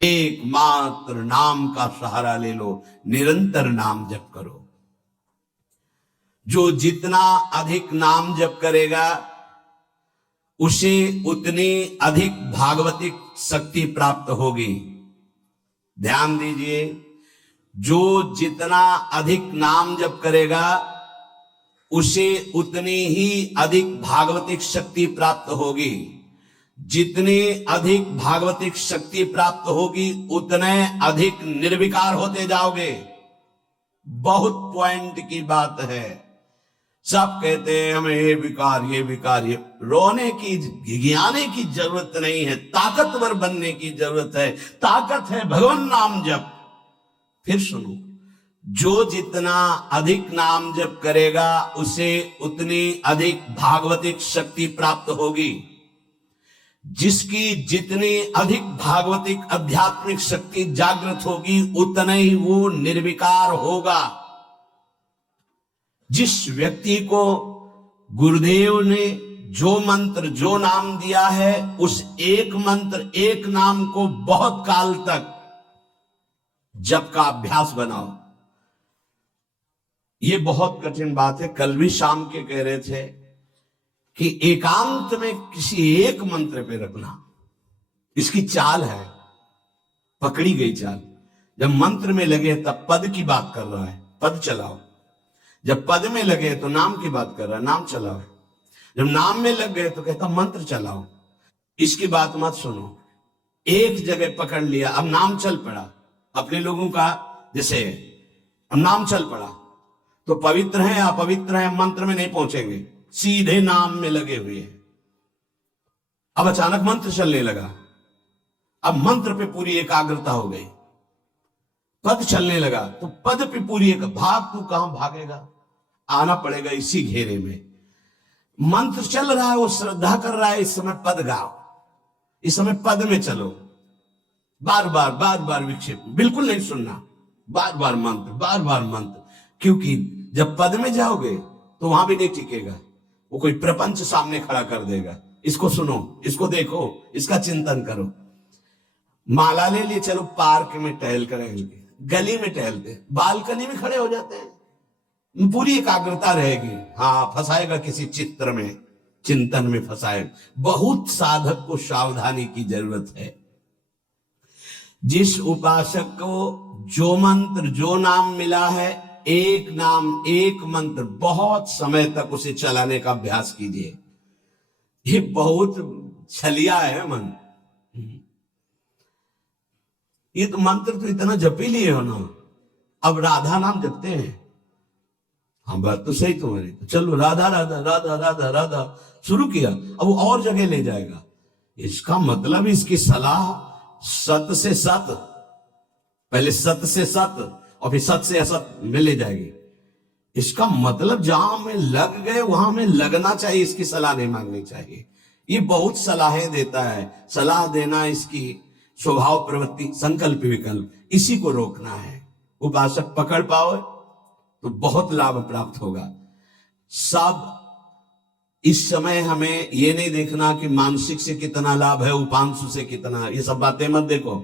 एकमात्र नाम का सहारा ले लो, निरंतर नाम जप करो। जो जितना अधिक नाम जप करेगा उसे उतनी अधिक भागवतिक शक्ति प्राप्त होगी। ध्यान दीजिए, जो जितना अधिक नाम जप करेगा उसे उतनी ही अधिक भागवतिक शक्ति प्राप्त होगी। जितनी अधिक भागवतिक शक्ति प्राप्त होगी उतने अधिक निर्विकार होते जाओगे। बहुत पॉइंट की बात है। सब कहते हैं हमें ये विकार ये रोने की, घिघियाने की जरूरत नहीं है, ताकतवर बनने की जरूरत है। ताकत है भगवान नाम जप। फिर सुनो, जो जितना अधिक नाम जप करेगा उसे उतनी अधिक भागवतिक शक्ति प्राप्त होगी। जिसकी जितनी अधिक भागवतिक आध्यात्मिक शक्ति जागृत होगी उतना ही वो निर्विकार होगा। जिस व्यक्ति को गुरुदेव ने जो मंत्र जो नाम दिया है उस एक मंत्र एक नाम को बहुत काल तक जप का अभ्यास बनाओ। ये बहुत कठिन बात है। कल भी शाम के कह रहे थे कि एकांत में किसी एक मंत्र पे रखना, इसकी चाल है, पकड़ी गई चाल। जब मंत्र में लगे तब पद की बात कर रहा है, पद चलाओ। जब पद में लगे तो नाम की बात कर रहा है, नाम चलाओ। जब नाम में लग गए तो कहता मंत्र चलाओ। इसकी बात मत सुनो। एक जगह पकड़ लिया, अब नाम चल पड़ा। अपने लोगों का जैसे अब नाम चल पड़ा तो पवित्र है अपवित्र है मंत्र में नहीं पहुंचेंगे, सीधे नाम में लगे हुए हैं। अब अचानक मंत्र चलने लगा, अब मंत्र पे पूरी एकाग्रता हो गई। पद चलने लगा तो पद पे पूरी एक भाग, तू कहां भागेगा, आना पड़ेगा इसी घेरे में। मंत्र चल रहा है, वो श्रद्धा कर रहा है, इस समय पद गाओ, इस समय पद में चलो। बार बार विक्षेप बिल्कुल नहीं सुनना, बार बार मंत्र। क्योंकि जब पद में जाओगे तो वहां भी नहीं टिकेगा, वो कोई प्रपंच सामने खड़ा कर देगा। इसको सुनो, इसको देखो, इसका चिंतन करो। माला ले लिए, चलो पार्क में टहल करेंगे, गली में टहलते, बालकनी में खड़े हो जाते हैं, पूरी एकाग्रता रहेगी। हाँ, फंसाएगा किसी चित्र में, चिंतन में फंसाएगा। बहुत साधक को सावधानी की जरूरत है। जिस उपासक को जो मंत्र जो नाम मिला है, एक नाम एक मंत्र बहुत समय तक उसे चलाने का अभ्यास कीजिए। ये बहुत छलिया है मन। ये तो मंत्र तो इतना जप ही लिए हो ना, अब राधा नाम जपते हैं। हाँ, बात तो सही तुम्हारी। तो चलो राधा राधा राधा राधा राधा शुरू किया, अब वो और जगह ले जाएगा। इसका मतलब इसकी सलाह सत से सत, पहले सत से सत और फिर सत से असत में ले जाएगी। इसका मतलब जहां में लग गए वहां में लगना चाहिए, इसकी सलाह नहीं मांगनी चाहिए। ये बहुत सलाहें देता है, सलाह देना इसकी स्वभाव प्रवृत्ति संकल्प विकल्प, इसी को रोकना है। उपासक पकड़ पाओ तो बहुत लाभ प्राप्त होगा। सब इस समय हमें ये नहीं देखना कि मानसिक से कितना लाभ है, उपांशु से कितना, ये सब बातें मत देखो।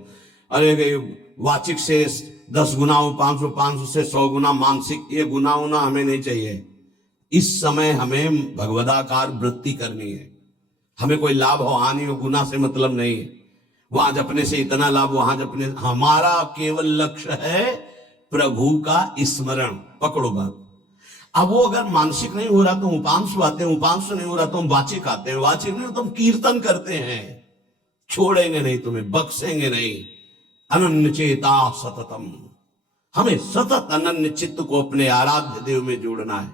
अरे वाचिक से 10 गुना उपांशु, उपांशु से 100 गुना मानसिक, ये गुना उना हमें नहीं चाहिए। इस समय हमें भगवदाकार वृत्ति करनी है। हमें कोई लाभ हो हानि हो गुना से मतलब नहीं है। वहां जपने से इतना लाभ, वहां जपने, हमारा केवल लक्ष्य है प्रभु का स्मरण। पकड़ो बात। अब वो अगर मानसिक नहीं हो रहा तो उपांशु आते हैं, उपांशु नहीं हो रहा तो हम वाचिक आते हैं, वाचिक नहीं हो तो हम कीर्तन करते हैं। छोड़ेंगे नहीं तुम्हें, बख्शेंगे नहीं। अनन्य चेता सततम, हमें सतत अनन्य चित्त को अपने आराध्य देव में जोड़ना है।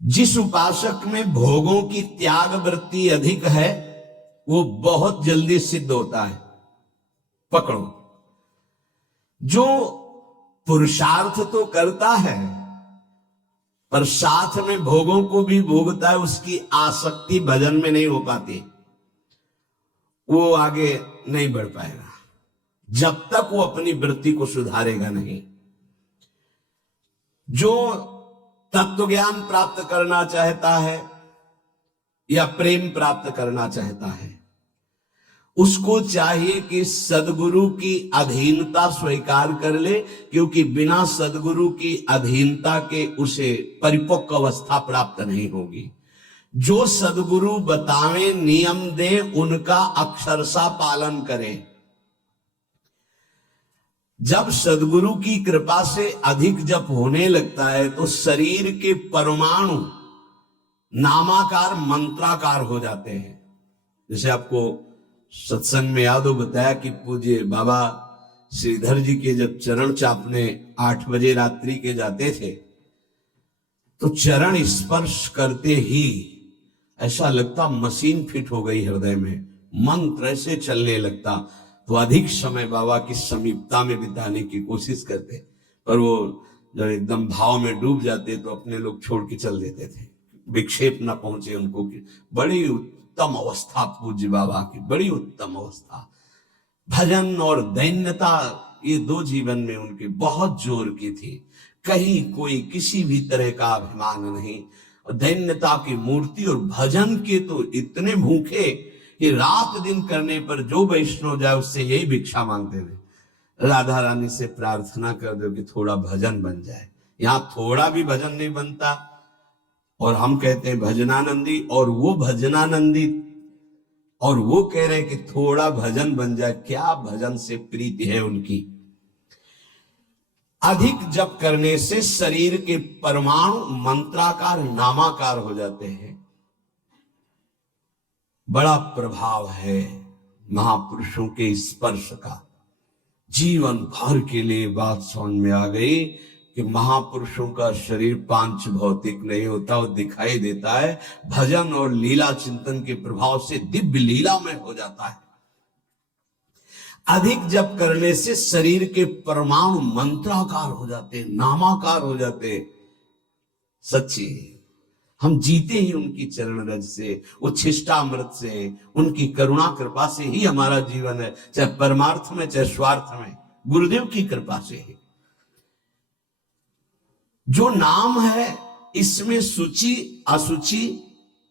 जिस उपासक में भोगों की त्याग वृत्ति अधिक है वो बहुत जल्दी सिद्ध होता है। पकड़ो, जो पुरुषार्थ तो करता है पर साथ में भोगों को भी भोगता है, उसकी आसक्ति भजन में नहीं हो पाती, वो आगे नहीं बढ़ पाएगा जब तक वो अपनी वृत्ति को सुधारेगा नहीं। जो तत्व ज्ञान प्राप्त करना चाहता है या प्रेम प्राप्त करना चाहता है, उसको चाहिए कि सदगुरु की अधीनता स्वीकार कर ले, क्योंकि बिना सदगुरु की अधीनता के उसे परिपक्व अवस्था प्राप्त नहीं होगी। जो सदगुरु बतावे, नियम दे, उनका अक्षरशः पालन करे। जब सदगुरु की कृपा से अधिक जप होने लगता है तो शरीर के परमाणु नामाकार मंत्राकार हो जाते हैं। जैसे आपको सत्संग में याद हो बताया कि पूज्य बाबा श्रीधर जी के जब चरण चापने 8 बजे रात्रि के जाते थे तो चरण स्पर्श करते ही ऐसा लगता मशीन फिट हो गई हृदय में, मंत्र ऐसे चलने लगता। तो अधिक समय बाबा की समीपता में बिताने की कोशिश करते, पर वो जब एकदम भाव में डूब जाते तो अपने लोग छोड़ के चल देते थे, विक्षेप ना पहुंचे उनको। की बड़ी उत्तम अवस्था पूज्य बाबा की, बड़ी उत्तम अवस्था। भजन और दैन्यता ये 2 जीवन में उनके बहुत जोर की थी। कहीं कोई किसी भी तरह का अभिमान नहीं, और दैन्यता की मूर्ति। और भजन के तो इतने भूखे कि रात दिन करने पर जो वैष्णव जाए उससे यही भिक्षा मांगते थे, राधा रानी से प्रार्थना कर दो कि थोड़ा भजन बन जाए। यहां थोड़ा भी भजन नहीं बनता, और हम कहते हैं भजनानंदी, और वो भजनानंदी, और वो कह रहे कि थोड़ा भजन बन जाए। क्या भजन से प्रीति है उनकी। अधिक जप करने से शरीर के परमाणु मंत्राकार नामाकार हो जाते हैं। बड़ा प्रभाव है महापुरुषों के स्पर्श का। जीवन भर के लिए बात समझ में आ गई कि महापुरुषों का शरीर पांच भौतिक नहीं होता, वो दिखाई देता है। भजन और लीला चिंतन के प्रभाव से दिव्य लीला में हो जाता है। अधिक जप करने से शरीर के परमाणु मंत्राकार हो जाते, नामाकार हो जाते। सच्ची हम जीते ही उनकी चरण रज से, वो छिष्टामृत से, उनकी करुणा कृपा से ही हमारा जीवन है, चाहे परमार्थ में चाहे स्वार्थ में, गुरुदेव की कृपा से ही। जो नाम है इसमें सूची असुचि,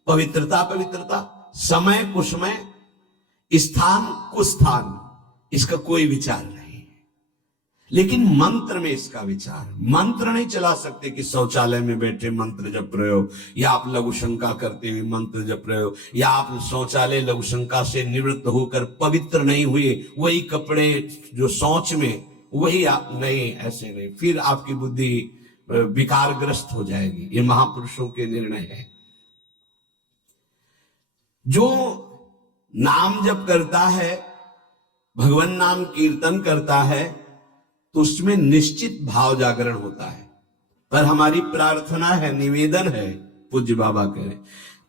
पवित्रता पवित्रता, समय कुसमय, स्थान कुस्थान, इसका कोई विचार नहीं। लेकिन मंत्र में इसका विचार। मंत्र नहीं चला सकते कि शौचालय में बैठे मंत्र जप रहे हो, या आप लघु शंका करते हुए मंत्र जप रहे हो, या आप शौचालय लघु शंका से निवृत्त होकर पवित्र नहीं हुए, वही कपड़े जो शौच में वही आप नहीं, ऐसे नहीं, फिर आपकी बुद्धि विकारग्रस्त हो जाएगी। ये महापुरुषों के निर्णय है। जो नाम जप करता है, भगवान नाम कीर्तन करता है, तो उसमें निश्चित भाव जागरण होता है। पर हमारी प्रार्थना है, निवेदन है, पूज्य बाबा कह रहे,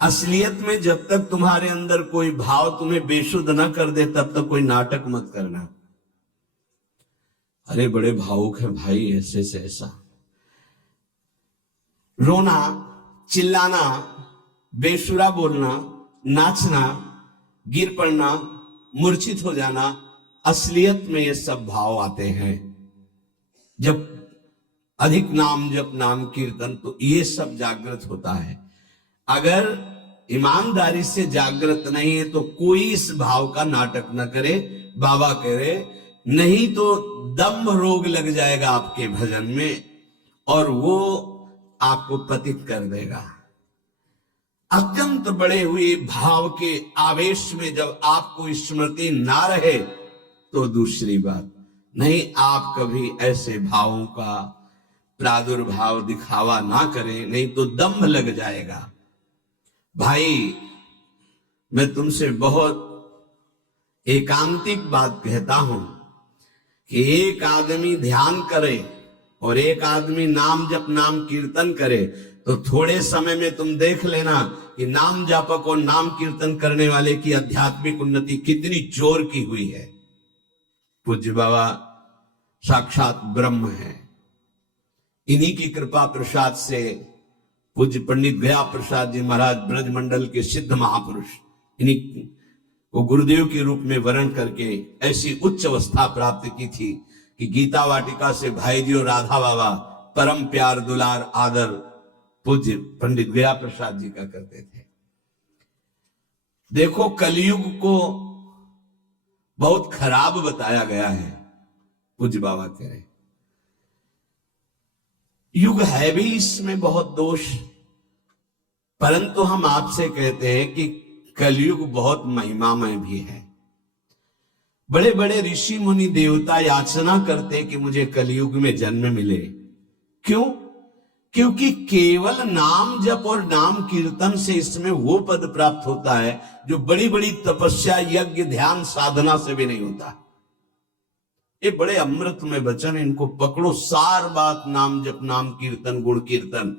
असलियत में जब तक तुम्हारे अंदर कोई भाव तुम्हें बेशुद्ध न कर दे तब तक कोई नाटक मत करना। अरे बड़े भावुक है भाई, ऐसे से ऐसा रोना, चिल्लाना, बेसुरा बोलना, नाचना, गिर पड़ना, मूर्छित हो जाना, असलियत में ये सब भाव आते हैं। जब अधिक नाम जप, नाम कीर्तन, तो ये सब जागृत होता है। अगर ईमानदारी से जागृत नहीं है तो कोई इस भाव का नाटक न करे। बाबा कह रहे, नहीं तो दम्भ रोग लग जाएगा आपके भजन में और वो आपको पतित कर देगा। अत्यंत बड़े हुए भाव के आवेश में जब आपको स्मृति ना रहे तो दूसरी बात नहीं। आप कभी ऐसे भावों का प्रादुर्भाव दिखावा ना करें, नहीं तो दम्भ लग जाएगा। भाई मैं तुमसे बहुत एकांतिक बात कहता हूं कि एक आदमी ध्यान करे और एक आदमी नाम जप, नाम कीर्तन करे, तो थोड़े समय में तुम देख लेना कि नाम जापक और नाम कीर्तन करने वाले की आध्यात्मिक उन्नति कितनी जोर की हुई है। पूज्य बाबा साक्षात ब्रह्म है। इन्हीं की कृपा प्रसाद से पूज्य पंडित गया प्रसाद जी महाराज ब्रजमंडल के सिद्ध महापुरुष, इन्हीं को गुरुदेव के रूप में वर्ण करके ऐसी उच्च अवस्था प्राप्त की थी कि गीता वाटिका से भाई जी और राधा बाबा परम प्यार दुलार आदर पूज्य पंडित गया प्रसाद जी का करते थे। देखो कलयुग को बहुत खराब बताया गया है। पूज्य बाबा कह रहे युग है भी इसमें बहुत दोष, परंतु हम आपसे कहते हैं कि कलयुग बहुत महिमामय भी है। बड़े बड़े ऋषि मुनि देवता याचना करते कि मुझे कलयुग में जन्म मिले। क्यों? क्योंकि केवल नाम जप और नाम कीर्तन से इसमें वो पद प्राप्त होता है जो बड़ी बड़ी तपस्या, यज्ञ, ध्यान, साधना से भी नहीं होता। ये बड़े अमृत में वचन, इनको पकड़ो, सार बात नाम जप, नाम कीर्तन, गुण कीर्तन।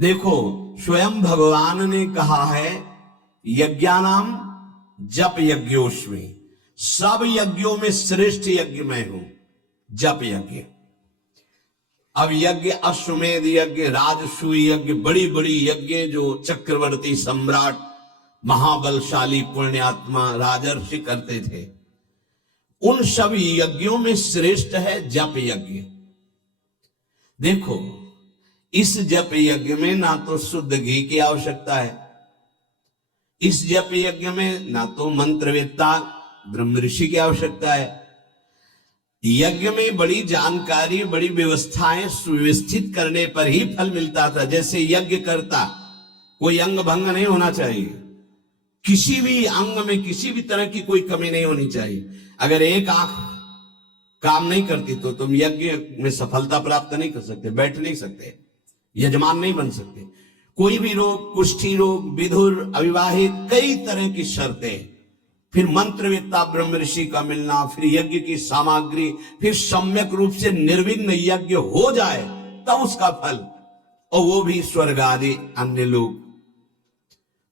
देखो स्वयं भगवान ने कहा है यज्ञानाम जप यज्ञोस्मि, सब यज्ञों में श्रेष्ठ यज्ञ मैं हूं, जप यज्ञ। अब यज्ञ, अश्वमेध यज्ञ, राजसूय यज्ञ, बड़ी बड़ी यज्ञ जो चक्रवर्ती सम्राट, महाबलशाली, पुण्यात्मा, राजर्षि करते थे, उन सब यज्ञों में श्रेष्ठ है जप यज्ञ। देखो इस जप यज्ञ में ना तो शुद्ध घी की आवश्यकता है, इस जप यज्ञ में ना तो मंत्रवेत्ता ब्रह्म ऋषि की आवश्यकता है। यज्ञ में बड़ी जानकारी, बड़ी व्यवस्थाएं सुव्यवस्थित करने पर ही फल मिलता था। जैसे यज्ञ करता, कोई अंग भंग नहीं होना चाहिए, किसी भी अंग में किसी भी तरह की कोई कमी नहीं होनी चाहिए। अगर एक आंख काम नहीं करती तो तुम यज्ञ में सफलता प्राप्त नहीं कर सकते, बैठ नहीं सकते, यजमान नहीं बन सकते। कोई भी रोग, कुष्ठी रोग, विधुर, अविवाहित, कई तरह की शर्तें, फिर मंत्रवेत्ता ब्रह्म ऋषि का मिलना, फिर यज्ञ की सामग्री, फिर सम्यक रूप से निर्विघ्न यज्ञ हो जाए तब उसका फल, और वो भी स्वर्ग आदि अन्य लोग।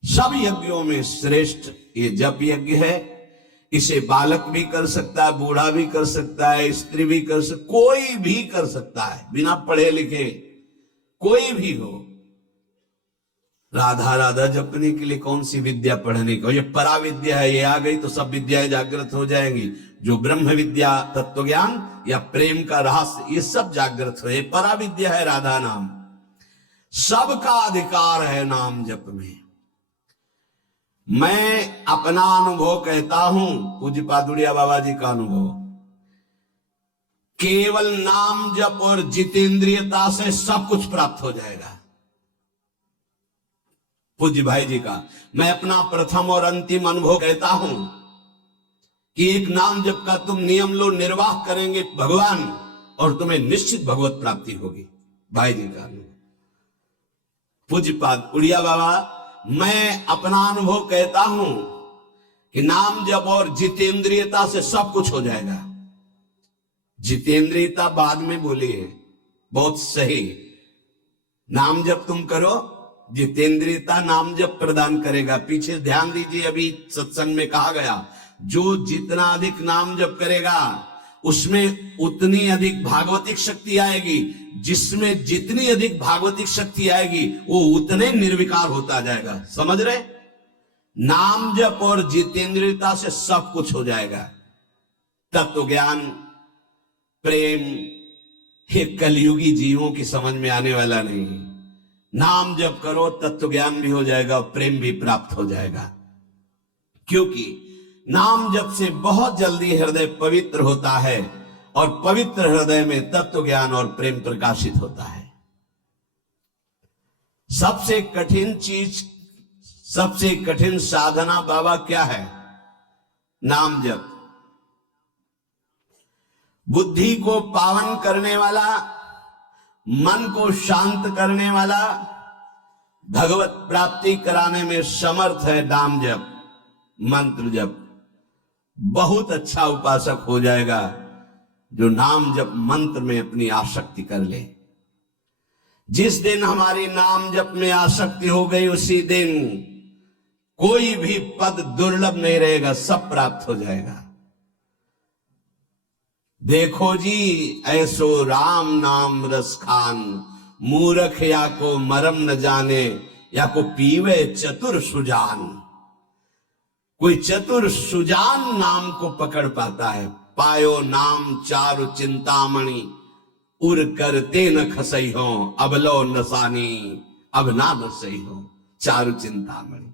सब यज्ञों में श्रेष्ठ ये जप यज्ञ है। इसे बालक भी कर सकता है, बूढ़ा भी कर सकता है, स्त्री भी कर सकता, कोई भी कर सकता है, बिना पढ़े लिखे कोई भी हो। राधा राधा जपने के लिए कौन सी विद्या पढ़ने को, ये परा विद्या है, ये आ गई तो सब विद्याएं जागृत हो जाएंगी। जो ब्रह्म विद्या, तत्व ज्ञान या प्रेम का रहस्य, ये सब जागृत हो, ये परा विद्या है राधा नाम। सबका अधिकार है नाम जप में। मैं अपना अनुभव कहता हूं, पूज्य पादुड़िया बाबा जी का अनुभव, केवल नाम जप और जितेंद्रियता से सब कुछ प्राप्त हो जाएगा। पूज्य भाई जी का मैं अपना प्रथम और अंतिम अनुभव कहता हूं कि एक नाम जप का तुम नियम लो, निर्वाह करेंगे भगवान, और तुम्हें निश्चित भगवत प्राप्ति होगी। भाई जी का अनुभव। पूज्य पाद उड़िया बाबा, मैं अपना अनुभव कहता हूं कि नाम जप और जितेंद्रियता से सब कुछ हो जाएगा। जितेंद्रियता बाद में बोली है, बहुत सही। नाम जप तुम करो, जितेंद्रियता नाम जप प्रदान करेगा। पीछे ध्यान दीजिए, अभी सत्संग में कहा गया, जो जितना अधिक नाम जप करेगा उसमें उतनी अधिक भागवतिक शक्ति आएगी, जिसमें जितनी अधिक भागवतिक शक्ति आएगी वो उतने निर्विकार होता जाएगा। समझ रहे? नाम जप और जितेंद्रियता से सब कुछ हो जाएगा। तत्व ज्ञान, प्रेम, हे कलयुगी जीवों की समझ में आने वाला नहीं। नाम जप करो, तत्व ज्ञान भी हो जाएगा, प्रेम भी प्राप्त हो जाएगा। क्योंकि नाम जप से बहुत जल्दी हृदय पवित्र होता है, और पवित्र हृदय में तत्व ज्ञान और प्रेम प्रकाशित होता है। सबसे कठिन चीज, सबसे कठिन साधना बाबा क्या है? नाम जप। बुद्धि को पावन करने वाला, मन को शांत करने वाला, भगवत प्राप्ति कराने में समर्थ है नाम जप, मंत्र जप। बहुत अच्छा उपासक हो जाएगा जो नाम जप मंत्र में अपनी आसक्ति कर ले। जिस दिन हमारी नाम जप में आसक्ति हो गई, उसी दिन कोई भी पद दुर्लभ नहीं रहेगा, सब प्राप्त हो जाएगा। देखो जी, ऐसो राम नाम रस खान, मूर्ख या को मरम न जाने, या को पीवे चतुर सुजान। कोई चतुर सुजान नाम को पकड़ पाता है। पायो नाम चारु चिंतामणि, उर करते न खसई हो, अब लो नसानी, अब ना नसई हो। चारु चिंतामणि,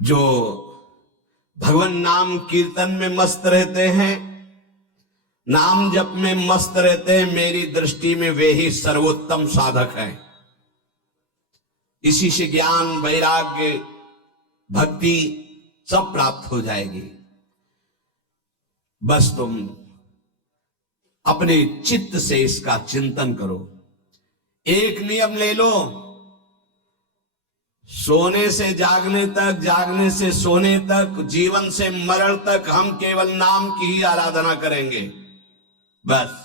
जो भगवान नाम कीर्तन में मस्त रहते हैं, नाम जप में मस्त रहते हैं। मेरी दृष्टि में वे ही सर्वोत्तम साधक है। इसी से ज्ञान, वैराग्य, भक्ति सब प्राप्त हो जाएगी। बस तुम अपने चित्त से इसका चिंतन करो। एक नियम ले लो, सोने से जागने तक, जागने से सोने तक, जीवन से मरण तक हम केवल नाम की ही आराधना करेंगे। बस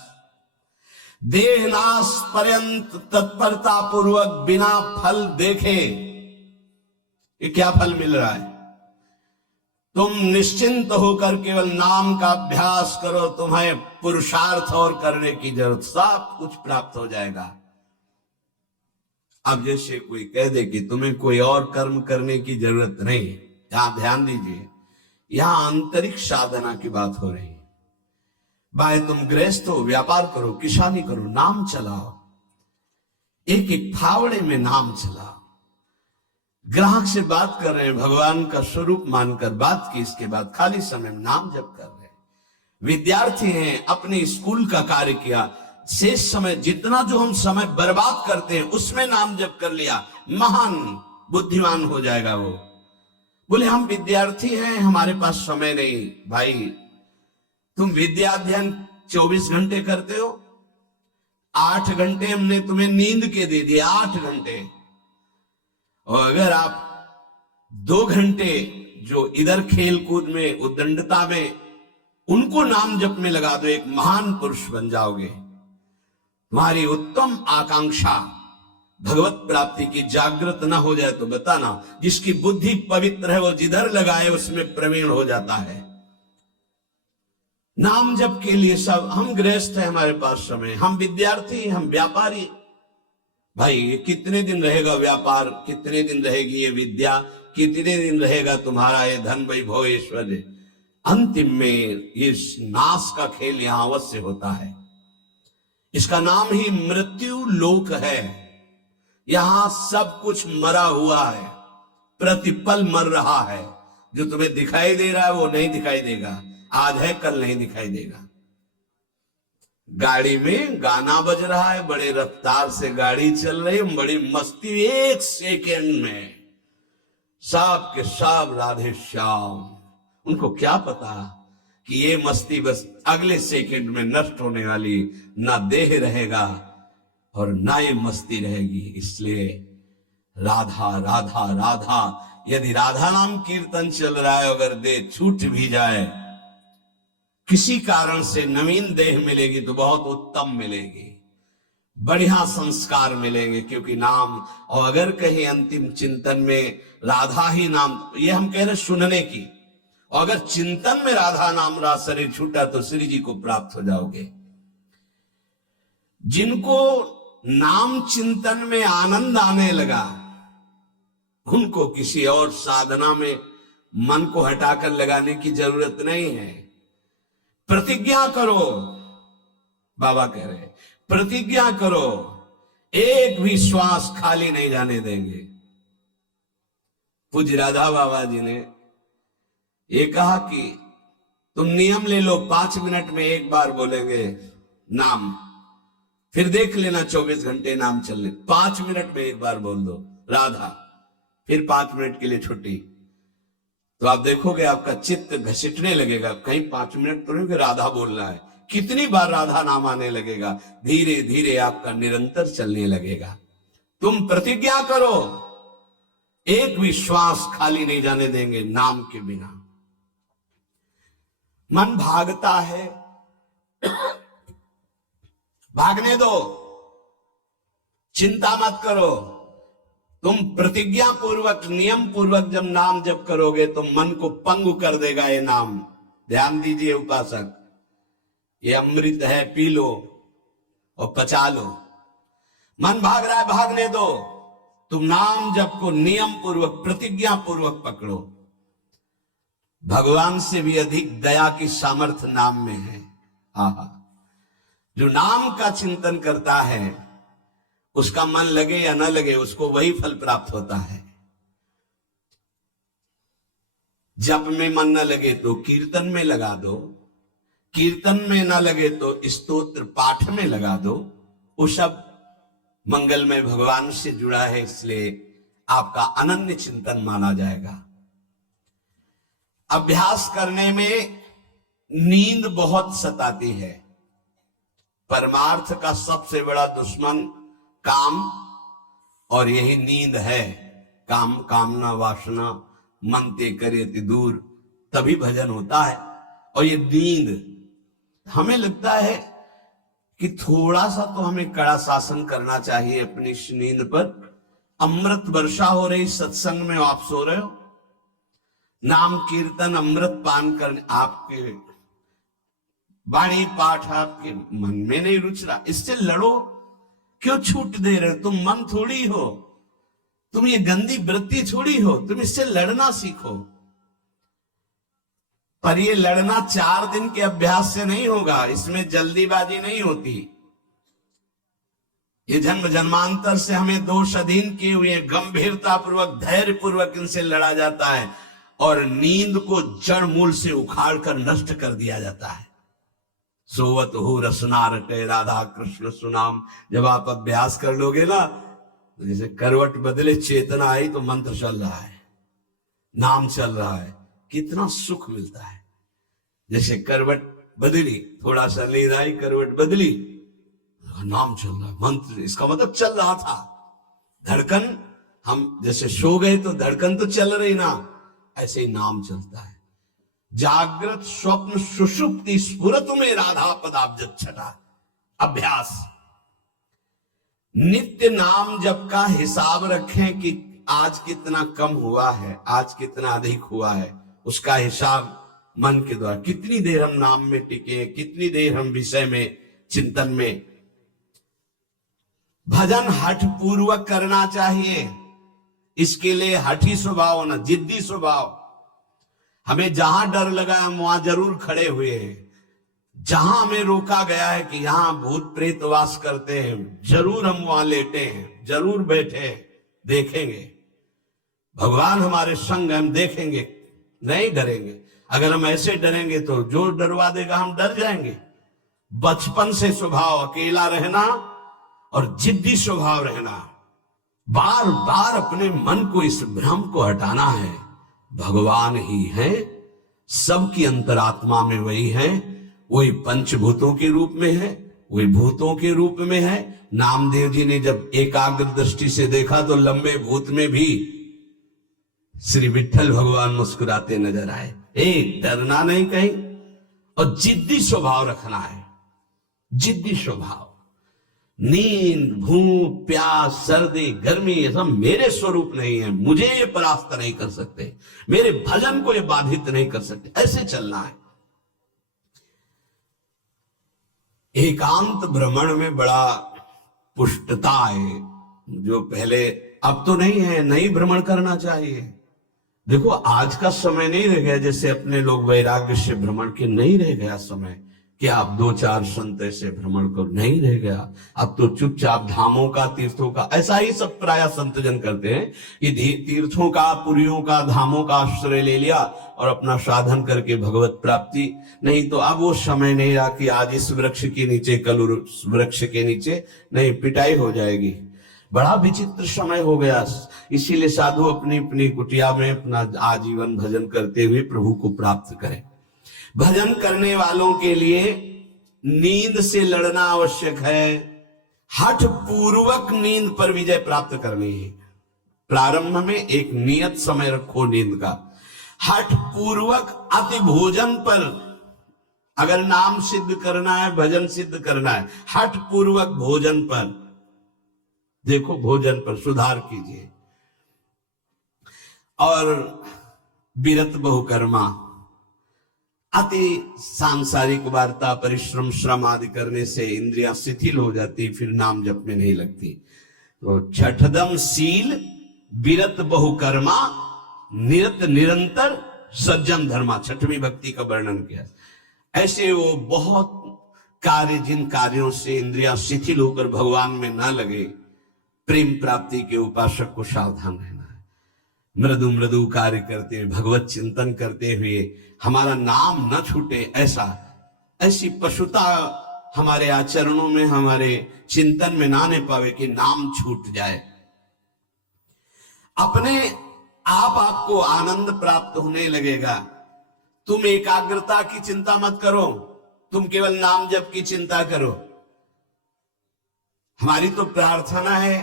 देहनाश पर्यंत तत्परता पूर्वक बिना फल देखे, ये क्या फल मिल रहा है? तुम निश्चिंत होकर केवल नाम का अभ्यास करो। तुम्हें पुरुषार्थ और करने की जरूरत, सब कुछ प्राप्त हो जाएगा। अब जैसे कोई कह दे कि तुम्हें कोई और कर्म करने की जरूरत नहीं, यहां ध्यान दीजिए, यहां आंतरिक साधना की बात हो रही है। भाई तुम गृहस्थ हो, व्यापार करो, किसानी करो, नाम चलाओ, एक एक फावड़े में नाम चलाओ। ग्राहक से बात कर रहे हैं, भगवान का स्वरूप मानकर बात की, इसके बाद खाली समय में नाम जप कर रहे हैं। विद्यार्थी हैं, अपने स्कूल का कार्य किया, शेष समय जितना जो हम समय बर्बाद करते हैं उसमें नाम जप कर लिया, महान बुद्धिमान हो जाएगा वो। बोले हम विद्यार्थी हैं, हमारे पास समय नहीं। भाई तुम विद्या अध्ययन 24 घंटे करते हो, 8 घंटे हमने तुम्हें नींद के दे दिए, 8 घंटे। और अगर आप 2 घंटे जो इधर खेल कूद में, उद्दंडता में, उनको नाम जप में लगा दो, एक महान पुरुष बन जाओगे। तुम्हारी उत्तम आकांक्षा भगवत प्राप्ति की जागृत ना हो जाए तो बताना। जिसकी बुद्धि पवित्र है वो जिधर लगाए उसमें प्रवीण हो जाता है। नाम जप के लिए सब, हम गृहस्थ हैं, हमारे पास समय, हम विद्यार्थी, हम व्यापारी। भाई ये कितने दिन रहेगा व्यापार, कितने दिन रहेगी ये विद्या, कितने दिन रहेगा तुम्हारा ये धन, वैभव, ऐश्वर्य? अंतिम में ये नाश का खेल यहां अवश्य होता है। इसका नाम ही मृत्यु लोक है। यहां सब कुछ मरा हुआ है, प्रतिपल मर रहा है। जो तुम्हें दिखाई दे रहा है वो नहीं दिखाई देगा, आज है कल नहीं दिखाई देगा। गाड़ी में गाना बज रहा है, बड़े रफ्तार से गाड़ी चल रही है, बड़ी मस्ती, 1 सेकेंड में सब के सब राधे श्याम। उनको क्या पता कि ये मस्ती बस अगले सेकंड में नष्ट होने वाली, ना देह रहेगा और ना ये मस्ती रहेगी। इसलिए राधा राधा राधा, यदि राधा नाम कीर्तन चल रहा है, अगर देह छूट भी जाए, किसी कारण से नवीन देह मिलेगी तो बहुत उत्तम मिलेगी, बढ़िया संस्कार मिलेंगे, क्योंकि नाम। और अगर कहीं अंतिम चिंतन में राधा ही नाम, ये हम कह रहे सुनने की, और अगर चिंतन में राधा नाम रहा, शरीर छूटा, तो श्री जी को प्राप्त हो जाओगे। जिनको नाम चिंतन में आनंद आने लगा, उनको किसी और साधना में मन को हटाकर लगाने की जरूरत नहीं है। प्रतिज्ञा करो, बाबा कह रहे हैं, प्रतिज्ञा करो, एक भी श्वास खाली नहीं जाने देंगे। पूज्य राधा बाबा जी ने ये कहा कि तुम नियम ले लो, 5 मिनट में एक बार बोलेंगे नाम, फिर देख लेना 24 घंटे नाम चलने। 5 मिनट में एक बार बोल दो राधा, फिर 5 मिनट के लिए छुट्टी, तो आप देखोगे आपका चित्त घसीटने लगेगा। कहीं 5 मिनट तो नहीं, राधा बोलना है, कितनी बार राधा नाम आने लगेगा, धीरे धीरे आपका निरंतर चलने लगेगा। तुम प्रतिज्ञा करो, एक भी श्वास खाली नहीं जाने देंगे नाम के बिना। मन भागता है, भागने दो, चिंता मत करो। तुम प्रतिज्ञा पूर्वक, नियम पूर्वक जब नाम जप करोगे तो मन को पंगु कर देगा ये नाम। ध्यान दीजिए उपासक, ये अमृत है, पी लो और पचा लो। मन भाग रहा है, भागने दो। तुम नाम जप को नियम पूर्वक, प्रतिज्ञा पूर्वक पकड़ो। भगवान से भी अधिक दया की सामर्थ्य नाम में है। आहा, जो नाम का चिंतन करता है उसका मन लगे या न लगे, उसको वही फल प्राप्त होता है। जप में मन न लगे तो कीर्तन में लगा दो, कीर्तन में न लगे तो स्तोत्र पाठ में लगा दो। वो सब मंगलमय भगवान से जुड़ा है, इसलिए आपका अनन्य चिंतन माना जाएगा। अभ्यास करने में नींद बहुत सताती है। परमार्थ का सबसे बड़ा दुश्मन काम और यही नींद है। काम कामना वासना मन ते करे ते दूर, तभी भजन होता है। और ये नींद हमें लगता है कि थोड़ा सा तो हमें कड़ा शासन करना चाहिए अपनी इस नींद पर। अमृत वर्षा हो रही सत्संग में, आप सो रहे हो, नाम कीर्तन अमृत पान करने, आपके वाणी पाठ आपके मन में नहीं रुच रहा, इससे लड़ो। क्यों छूट दे रहे हो? तुम मन थोड़ी हो, तुम ये गंदी वृत्ति थोड़ी हो, तुम इससे लड़ना सीखो। पर ये लड़ना 4 दिन के अभ्यास से नहीं होगा, इसमें जल्दीबाजी नहीं होती। ये जन्म जन्मांतर से हमें दोष अधीन किए हुए गंभीरता पूर्वक धैर्य पूर्वक इनसे लड़ा जाता है और नींद को जड़ मूल से उखाड़ कर नष्ट कर दिया जाता है। सोवत हो रसना रटे राधा कृष्ण सुनाम, जब आप अभ्यास कर लोगे ना, तो जैसे करवट बदले चेतना आई तो मंत्र चल रहा है, नाम चल रहा है, कितना सुख मिलता है। जैसे करवट बदली, थोड़ा सा नींद आई, करवट बदली, नाम चल रहा है, मंत्र, इसका मतलब चल रहा था। धड़कन, हम जैसे सो गए तो धड़कन तो चल रही ना, ऐसे ही नाम चलता है। जागृत स्वप्न सुषुप्ति स्फुरत में राधा पदाब्ज छटा। अभ्यास, नित्य नाम जप का हिसाब रखें कि आज कितना कम हुआ है, आज कितना अधिक हुआ है, उसका हिसाब मन के द्वारा। कितनी देर हम नाम में टिके, कितनी देर हम विषय में चिंतन में। भजन हठ पूर्वक करना चाहिए, इसके लिए हठी स्वभाव होना, जिद्दी स्वभाव। हमें जहां डर लगा हम वहां जरूर खड़े हुए हैं, जहां हमें रोका गया है कि यहां भूत प्रेत वास करते हैं, जरूर हम वहां लेटे हैं, जरूर बैठे हैं, देखेंगे भगवान हमारे संग, हम देखेंगे, नहीं डरेंगे। अगर हम ऐसे डरेंगे तो जो डरवा देगा हम डर जाएंगे। बचपन से स्वभाव अकेला रहना और जिद्दी स्वभाव रहना, बार बार अपने मन को इस भ्रम को हटाना है। भगवान ही है, सबकी अंतरात्मा में वही है, वही पंचभूतों के रूप में है, वही भूतों के रूप में है। नामदेव जी ने जब एकाग्र दृष्टि से देखा तो लंबे भूत में भी श्री विठ्ठल भगवान मुस्कुराते नजर आए। डरना नहीं कहीं, और जिद्दी स्वभाव रखना है, जिद्दी स्वभाव। नींद, भूख, प्यास, सर्दी, गर्मी, ये सब मेरे स्वरूप नहीं है, मुझे ये परास्त नहीं कर सकते, मेरे भजन को ये बाधित नहीं कर सकते, ऐसे चलना है। एकांत भ्रमण में बड़ा पुष्टता है, जो पहले, अब तो नहीं है, नहीं भ्रमण करना चाहिए। देखो आज का समय नहीं रह गया जैसे अपने लोग वैराग्य से भ्रमण के, नहीं रह गया समय कि आप 2-4 संत ऐसे भ्रमण करो, नहीं रह गया। अब तो चुपचाप धामों का, तीर्थों का, ऐसा ही सब प्राय संतजन करते हैं कि तीर्थों का, पुरियों का, धामों का आश्रय ले लिया और अपना साधन करके भगवत प्राप्ति। नहीं तो अब वो समय नहीं रहा कि आज इस वृक्ष के नीचे, कल उस वृक्ष के नीचे, नहीं, पिटाई हो जाएगी। बड़ा विचित्र समय हो गया। इसीलिए साधु अपनी अपनी कुटिया में अपना आजीवन भजन करते हुए प्रभु को प्राप्त करें। भजन करने वालों के लिए नींद से लड़ना आवश्यक है, हठ पूर्वक नींद पर विजय प्राप्त करनी है। प्रारंभ में एक नियत समय रखो नींद का। हठ पूर्वक अति भोजन पर, अगर नाम सिद्ध करना है, भजन सिद्ध करना है, हठ पूर्वक भोजन पर, देखो भोजन पर सुधार कीजिए। और विरत बहुकर्मा, अति सांसारिक वार्ता, परिश्रम, श्रम आदि करने से इंद्रियां शिथिल हो जाती, फिर नाम जप में नहीं लगती। तो छठदम शील, विरत बहुकर्मा, निरत निरंतर, सज्जन धर्मा, छठवीं भक्ति का वर्णन किया। ऐसे वो बहुत कार्य, जिन कार्यों से इंद्रियां शिथिल होकर भगवान में ना लगे, प्रेम प्राप्ति के उपासक को सावधान रहना है। मृदु मृदु कार्य करते हुए, भगवत चिंतन करते हुए हमारा नाम न छूटे, ऐसी पशुता हमारे आचरणों में, हमारे चिंतन में ना आने पावे कि नाम छूट जाए। अपने आप आपको आनंद प्राप्त होने लगेगा। तुम एकाग्रता की चिंता मत करो, तुम केवल नाम जप की चिंता करो। हमारी तो प्रार्थना है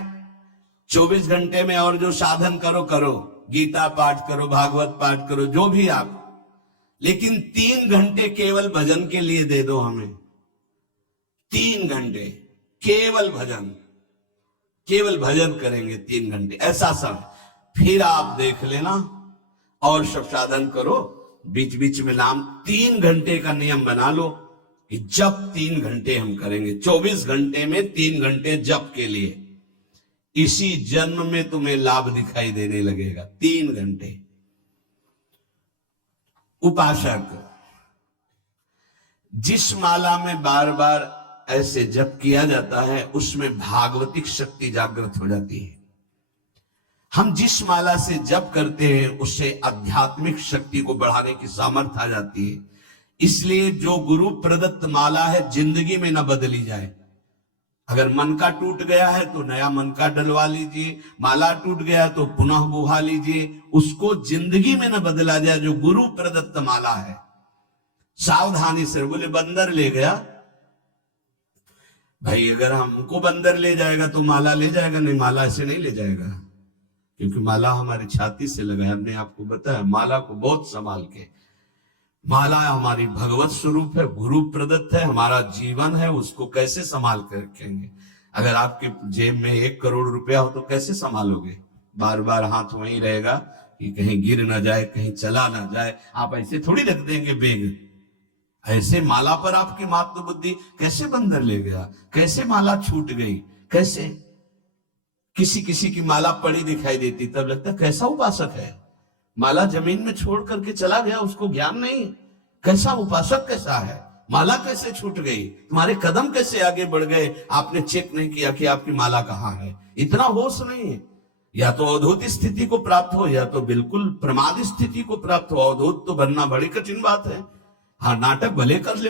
24 घंटे में और जो साधन करो करो, गीता पाठ करो, भागवत पाठ करो, जो भी आप, लेकिन 3 घंटे केवल भजन के लिए दे दो हमें। 3 घंटे केवल भजन करेंगे 3 घंटे, ऐसा सब। फिर आप देख लेना और सब साधन करो, बीच बीच में नाम। 3 घंटे का नियम बना लो कि जब 3 घंटे हम करेंगे, 24 घंटे में 3 घंटे जप के लिए। इसी जन्म में तुम्हें लाभ दिखाई देने लगेगा। 3 घंटे। उपासक जिस माला में बार बार ऐसे जप किया जाता है उसमें भागवतिक शक्ति जागृत हो जाती है। हम जिस माला से जप करते हैं उससे आध्यात्मिक शक्ति को बढ़ाने की सामर्थ्य आ जाती है। इसलिए जो गुरु प्रदत्त माला है जिंदगी में न बदली जाए। अगर मन का टूट गया है तो नया मन का डलवा लीजिए, माला टूट गया तो पुनः बुहा लीजिए, उसको जिंदगी में न बदला जाए जो गुरु प्रदत्त माला है। सावधानी से। बोले बंदर ले गया, भाई अगर हमको बंदर ले जाएगा तो माला ले जाएगा? नहीं, माला ऐसे नहीं ले जाएगा, क्योंकि माला हमारी छाती से लगा है। हमने आपको बताया माला को बहुत संभाल के। माला हमारी भगवत स्वरूप है, गुरु प्रदत्त है, हमारा जीवन है, उसको कैसे संभाल कर रखेंगे? अगर आपके जेब में 1 करोड़ रुपया हो तो कैसे संभालोगे? बार बार हाथ वहीं रहेगा कि कहीं गिर ना जाए, कहीं चला ना जाए। आप ऐसे थोड़ी रख देंगे बेग। ऐसे माला पर आपकी मात्र बुद्धि। कैसे बंदर ले गया, कैसे माला छूट गई, कैसे? किसी किसी की माला पड़ी दिखाई देती तब लगता कैसा उपासक है, माला जमीन में छोड़ करके चला गया, उसको ज्ञान नहीं। कैसा उपासक कैसा है, माला कैसे छूट गई, तुम्हारे कदम कैसे आगे बढ़ गए, आपने चेक नहीं किया कि आपकी माला कहाँ है। इतना होश नहीं है। या तो अवधूत स्थिति को प्राप्त हो या तो बिल्कुल प्रमाद स्थिति को प्राप्त हो। अवधूत तो बनना बड़ी कठिन बात है। हाँ, नाटक भले कर ले।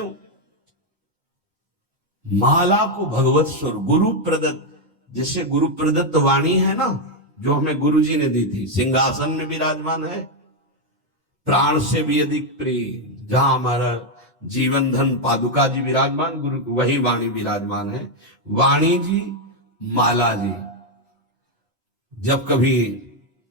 माला को भगवत स्वरूप गुरु प्रदत्त, जैसे गुरु प्रदत्त वाणी है ना, जो हमें गुरु जी ने दी थी, सिंहासन में विराजमान है, प्राण से भी अधिक प्रिय, जहां हमारा जीवन धन पादुका जी विराजमान, गुरु वही वाणी विराजमान है। वाणी जी, माला जी, जब कभी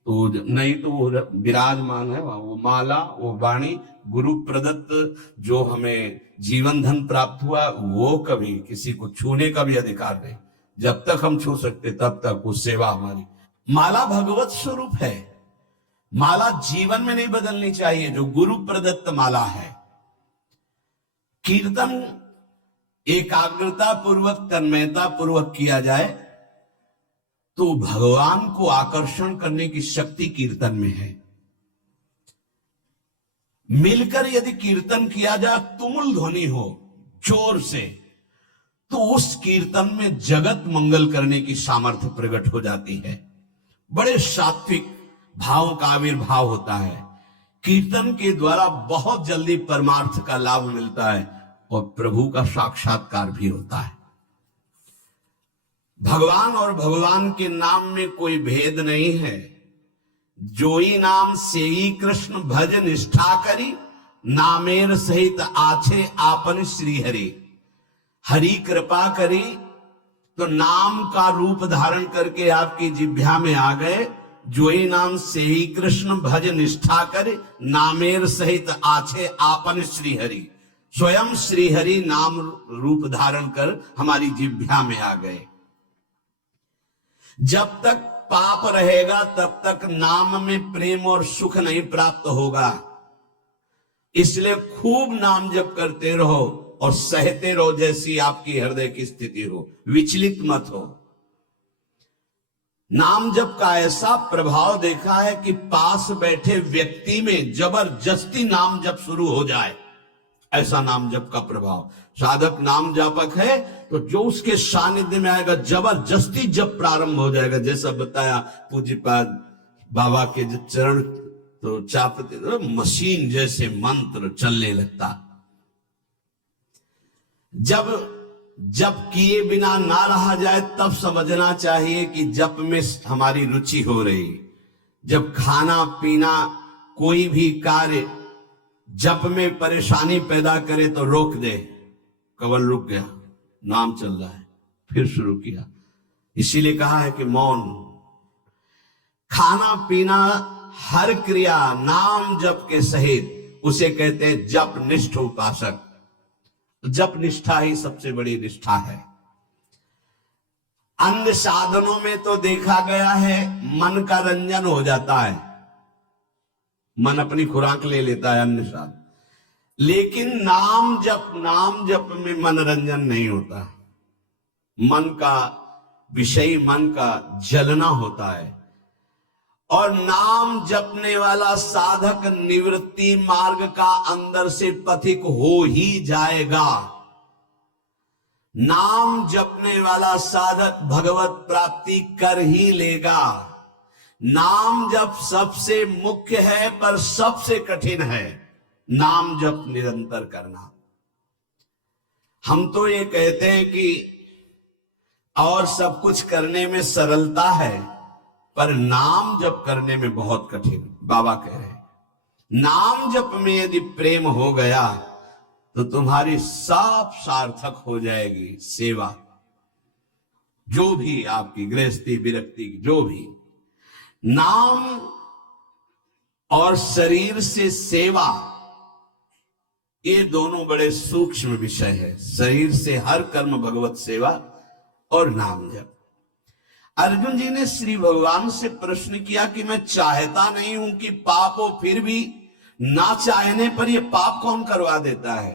तो नहीं तो वो विराजमान है, वो माला, वो वाणी गुरु प्रदत्त जो हमें जीवन धन प्राप्त हुआ, वो कभी किसी को छूने का भी अधिकार नहीं। जब तक हम छू सकते तब तक वो सेवा हमारी। माला भगवत स्वरूप है। माला जीवन में नहीं बदलनी चाहिए, जो गुरु प्रदत्त माला है। कीर्तन एकाग्रता पूर्वक, तन्मयता पूर्वक किया जाए तो भगवान को आकर्षण करने की शक्ति कीर्तन में है। मिलकर यदि कीर्तन किया जाए, तुमुल ध्वनि हो जोर से, तो उस कीर्तन में जगत मंगल करने की सामर्थ्य प्रकट हो जाती है। बड़े सात्विक भाव का आविर्भाव होता है। कीर्तन के द्वारा बहुत जल्दी परमार्थ का लाभ मिलता है और प्रभु का साक्षात्कार भी होता है। भगवान और भगवान के नाम में कोई भेद नहीं है। जोई नाम सेई कृष्ण भज निष्ठा करी, नामेर सहित आछे आपन श्री हरि। हरि कृपा करी तो नाम का रूप धारण करके आपकी जिह्वा में आ गए। जोई नाम सेई कृष्ण भज निष्ठा करे, नामेर सहित आछे आपन श्री हरि। स्वयं श्री हरि नाम रूप धारण कर हमारी जिह्वा में आ गए। जब तक पाप रहेगा तब तक नाम में प्रेम और सुख नहीं प्राप्त होगा। इसलिए खूब नाम जप करते रहो और सहते रहो, जैसी आपकी हृदय की स्थिति हो, विचलित मत हो। नाम जप का ऐसा प्रभाव देखा है कि पास बैठे व्यक्ति में जबरदस्ती नाम जप शुरू हो जाए, ऐसा नाम जप का प्रभाव। साधक नाम जापक है तो जो उसके सानिध्य में आएगा जबरदस्ती जब प्रारंभ हो जाएगा। जैसा बताया पूज्यपाद बाबा के जो चरण तो चापते तो मशीन जैसे मंत्र चलने लगता। जब जप किए बिना ना रहा जाए तब समझना चाहिए कि जप में हमारी रुचि हो रही। जब खाना पीना कोई भी कार्य जप में परेशानी पैदा करे तो रोक दे। कवल रुक गया, नाम चल रहा है, फिर शुरू किया। इसीलिए कहा है कि मौन। खाना पीना हर क्रिया नाम जप के सहित उसे कहते हैं जप निष्ठ उपासक। जप निष्ठा ही सबसे बड़ी निष्ठा है। अन्य साधनों में तो देखा गया है मन का रंजन हो जाता है, मन अपनी खुराक ले लेता है अन्य साधन, लेकिन नाम जप में मनोरंजन नहीं होता। मन का विषय, मन का जलना होता है। और नाम जपने वाला साधक निवृत्ति मार्ग का अंदर से पथिक हो ही जाएगा। नाम जपने वाला साधक भगवत प्राप्ति कर ही लेगा। नाम जप सबसे मुख्य है पर सबसे कठिन है नाम जप निरंतर करना। हम तो ये कहते हैं कि और सब कुछ करने में सरलता है पर नाम जप करने में बहुत कठिन। बाबा कह रहे हैं नाम जप में यदि प्रेम हो गया तो तुम्हारी सब सार्थक हो जाएगी सेवा, जो भी आपकी गृहस्थी विरक्ति जो भी। नाम और शरीर से सेवा ये दोनों बड़े सूक्ष्म विषय है। शरीर से हर कर्म भगवत सेवा और नाम जप। अर्जुन जी ने श्री भगवान से प्रश्न किया कि मैं चाहता नहीं हूं कि पाप हो, फिर भी ना चाहने पर ये पाप कौन करवा देता है।